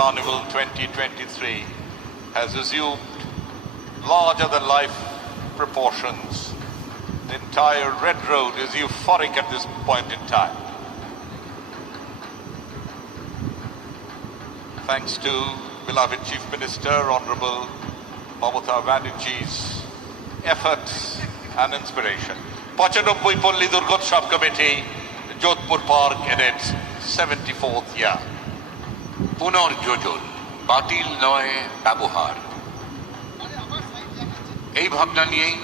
Carnival 2023 has assumed larger-than-life proportions. The entire Red Road is euphoric at this point in time. Thanks to beloved Chief Minister, Honourable Mamata Banerjee's efforts and inspiration. 95 Palli Durgotsav Committee, Jodhpur Park in its 74th year. পুনর্যোজন বাতিল নয় ব্যবহার, এই ভাবনা নিয়েই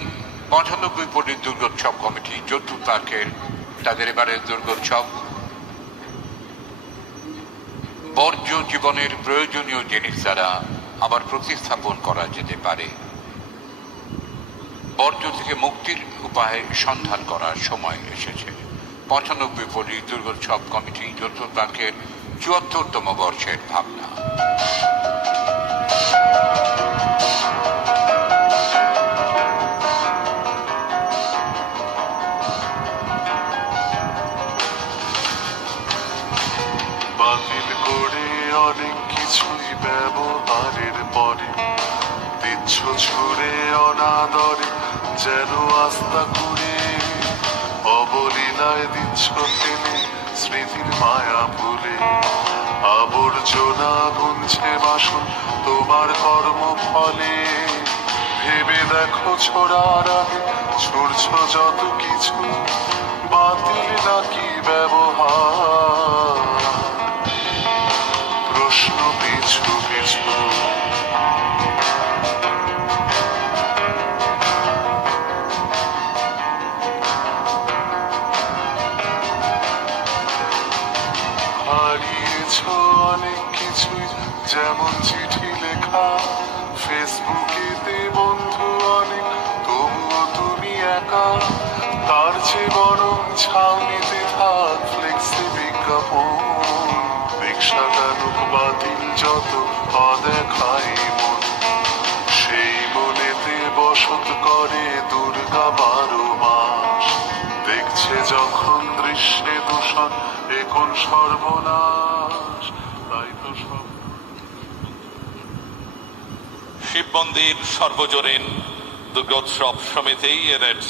95 পল্লী দুর্গোৎসব committee Jodhpur পার্কের তাদের এবারের দুর্গোৎসব বর্জ্য জীবনের প্রয়োজনীয় জিনিস দ্বারা আবার প্রতিস্থাপন করা যেতে পারে। বর্জ্য থেকে মুক্তির উপায় সন্ধান করার সময় এসেছে। 95 পল্লী দুর্গোৎসব কমিটি যোধপুর পার্কের 74তম বর্ষের ভাবনা। বাতিল করে অনেক কিছুই ব্যবহারের পরে দিচ্ছ ছুড়ে অনাদরে, যেন আস্থা করে অবলীলায় দিচ্ছ টেনে স্মৃতির মায়া ভুলে। আবর্জনা গুনছে বাসন তোমার কর্ম ফলে, ভেবে দেখো ছোড়ার আগে ছুড়ছ যত কিছু, বাতিল নাকি ব্যবহার, প্রশ্ন পিছু পিছু। হারিয়েছ অনেক কিছুই, যেমন চিঠি লেখা, ফেসবুকেতে বন্ধু অনেক, তবুও তুমি একা। তার চেয়ে বরং ছাউনিতে থাক ফ্লেক্সে বিজ্ঞাপন, রিক্সা টানুক বাতিল যত অদেখাই মন, সেই মনেতে বসত করে দুর্গা 12 মাস। দেখছে যখন দৃশ্যে দূষণ এ কোন সর্বনাশ, তাই তো সব। শিব মন্দির সর্বজনীন দুর্গোৎসব সমিতি in its